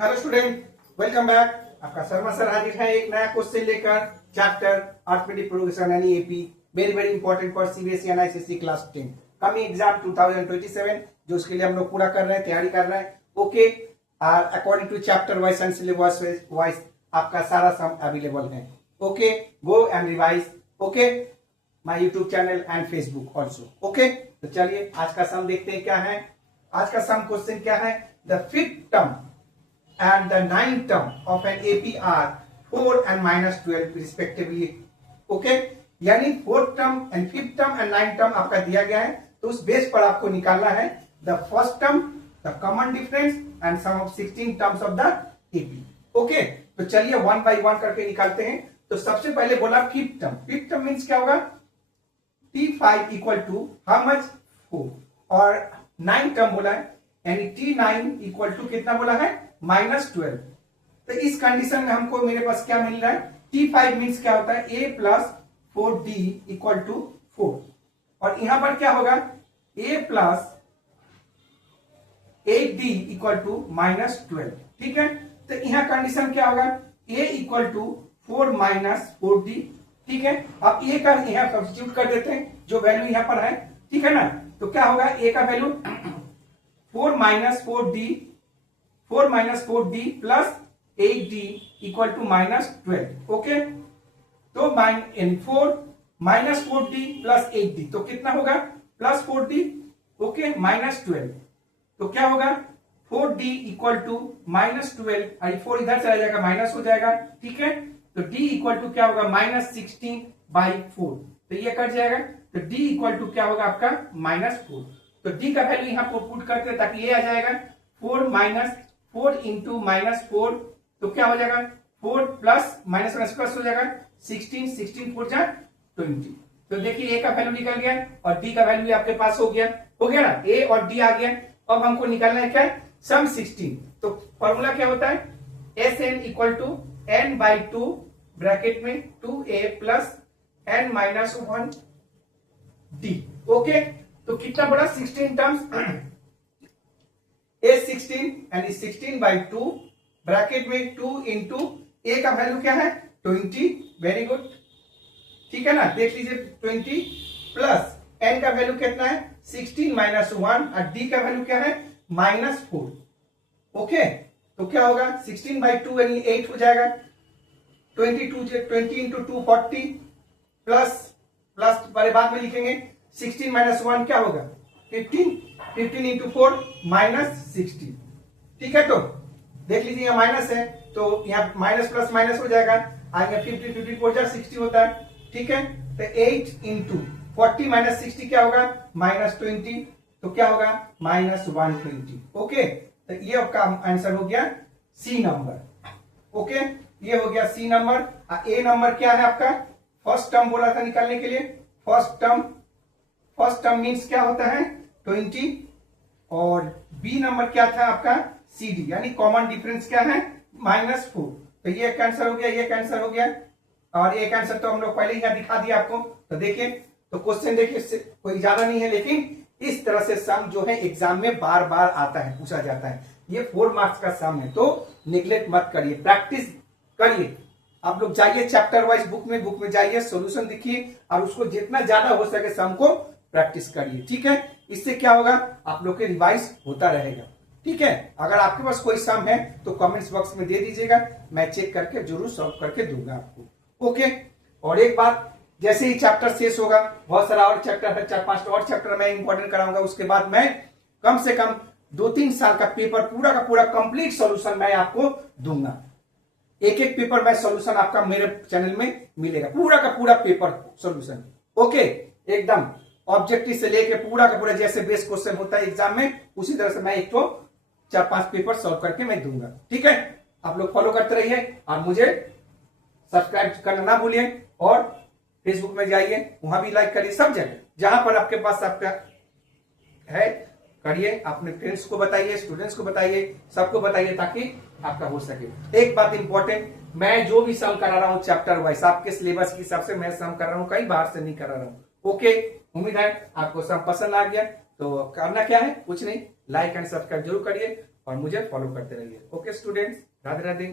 Hello student, welcome back. आपका Sharma sir हाजिर है एक नया क्वेश्चन लेकर। चैप्टर अर्थमेटिक प्रोग्रेशन यानी AP, very very important for CBSE and ICSE class 10 coming exam 2027, जो उसके लिए हम लोग पूरा कर रहे हैं, तैयारी कर रहे हैं। Okay, according to chapter wise and syllabus wise आपका सारा सम अवेलेबल है। Okay, go and revise. Okay, my YouTube channel and Facebook also. Okay, तो चलिए आज का सम देखते हैं क्या है। आज का सम क्वेश्चन क्या है? The fifth term and the ninth term of an AP are 4 and minus 12 respectively. Okay, यानी fourth term and fifth term and ninth term आपका दिया गया है, तो उस बेस पर आपको निकालना है the first term, the common difference and sum of 16 terms of the AP. Okay, तो चलिए वन बाय वन करके निकालते हैं। तो सबसे पहले बोला fifth term. Fifth term means क्या होगा? T5 equal to how much? 4। और नाइन्थ टर्म बोला है यानी T9 इक्वल टू कितना बोला है? -12। तो इस कंडीशन में हमको मेरे पास क्या मिल रहा है? T5 मीन्स क्या होता है? A plus 4D equal to 4। और यहां पर क्या होगा? A plus 8D equal to -12। ठीक है, तो यहां कंडीशन क्या होगा? A equal to 4 minus 4D। ठीक है, अब A का यहां सब्स्टिट्यूट कर देते हैं जो वैल्यू यहां पर है। ठीक है ना, तो क्या होगा? A का value 4 minus 4D plus 8D equal to -12। Okay, तो 4 माइनस 4D प्लस 8D तो कितना होगा? Plus 4D। ओके, -12 तो क्या होगा? 4D equal to -12। और 4 इधर चला जाएगा, माइनस हो जाएगा। ठीक है, तो D इक्वल टू क्या होगा? -16/4। तो ये कट जाएगा, तो D इक्वल टू क्या होगा आपका? -4। तो D का वैल्यू यहां पर पुट करते हैं ताकि ये आ जाएगा 4 इंटू -4, तो क्या हो जाएगा? 4 प्लस माइनस प्लस हो जाएगा 16 4 जा 20। तो देखिए A का वैल्यू निकल गया और D का वैल्यू भी आपके पास हो गया ना। A और D आ गया। अब हमको निकालना है क्या? सम 16। तो फॉर्मूला क्या होता है? Sn equal to n/2 bracket में 2A प्लस n-1D। ओके, तो कितना बड़ा? 16 टर्म्स A 16 यानी 16/2 ब्रैकेट में 2 इंटू A का वैल्यू क्या है? 20। वेरी गुड, ठीक है ना। देख लीजिए 20 प्लस N का वैल्यू कितना है? 16 माइनस 1 और D का वैल्यू क्या है? -4। ओके, तो क्या होगा? 16/2 यानी 8 हो जाएगा। 20 इंटू 2 40 प्लस बड़े बाद में लिखेंगे 16 माइनस 1 क्या होगा? 15 इंटू 4 -16। ठीक है, तो देख लीजिए यहाँ माइनस है तो यहाँ माइनस प्लस माइनस हो जाएगा। आगे 15 4 जा 60 होता है। ठीक है, तो 8 इंटू 40 माइनस 60 क्या होगा? -20। तो क्या होगा? -120। ओके, तो ये आपका आंसर हो गया सी नंबर। ओके, ये हो गया सी नंबर। ए नंबर क्या है आपका? फर्स्ट टर्म बोला था निकालने के लिए। फर्स्ट टर्म मीन्स क्या होता है? 20। और बी नंबर क्या था आपका? CD यानी कॉमन डिफरेंस क्या है? -4। तो ये कैंसर हो गया, ये कैंसर हो गया। और एक आंसर तो हम लोग पहले ही दिखा दिया आपको। तो देखिए, तो क्वेश्चन देखिए कोई ज्यादा नहीं है, लेकिन इस तरह से सम जो है एग्जाम में बार बार आता है, पूछा जाता है। ये 4 मार्क्स का सम है, तो निगलेक्ट मत करिए, प्रैक्टिस करिए। आप लोग जाइए चैप्टर वाइज बुक में जाइए, सोल्यूशन देखिए और उसको जितना ज्यादा हो सके सम को प्रैक्टिस करिए। ठीक है, इससे क्या होगा? आप लोग के रिवाइज होता रहेगा। ठीक है, अगर आपके पास कोई सम है तो कमेंट्स बॉक्स में दे दीजिएगा, मैं चेक करके जरूर सॉल्व करके दूंगा आपको। ओके, और एक बात, जैसे ही चैप्टर शेष होगा, बहुत सारा और चैप्टर है, 4-5 और चैप्टर मैं इंपॉर्टेंट कराऊंगा। उसके बाद मैं कम से कम 2-3 साल का पेपर पूरा का पूरा कंप्लीट सॉल्यूशन मैं आपको दूंगा। एक पेपर में सॉल्यूशन आपका मेरे चैनल में मिलेगा, पूरा का पूरा पेपर सॉल्यूशन। ओके, एकदम ऑब्जेक्टिव से लेके पूरा का पूरा जैसे बेस क्वेश्चन होता है एग्जाम में, उसी तरह से मैं एक तो 4-5 पेपर सॉल्व करके मैं दूंगा। ठीक है, आप लोग फॉलो करते रहिए और मुझे सब्सक्राइब करना ना भूलिए। और फेसबुक में जाइए, वहां भी लाइक करिए, सब जगह जहां पर आपके पास आपका है करिए। अपने फ्रेंड्स को बताइए, स्टूडेंट्स को बताइए, सबको बताइए ताकि आपका हो सके। एक बात इंपॉर्टेंट, मैं जो भी सम करा रहा हूं चैप्टर वाइज आपके सिलेबस के हिसाब से मैं सम कर रहा हूं, कई बार से नहीं करा रहा हूं। ओके, उम्मीद है आपको सम पसंद आ गया। तो करना क्या है, कुछ नहीं, लाइक एंड सब्सक्राइब जरूर करिए और मुझे फॉलो करते रहिए। Okay students, Radhe Radhe.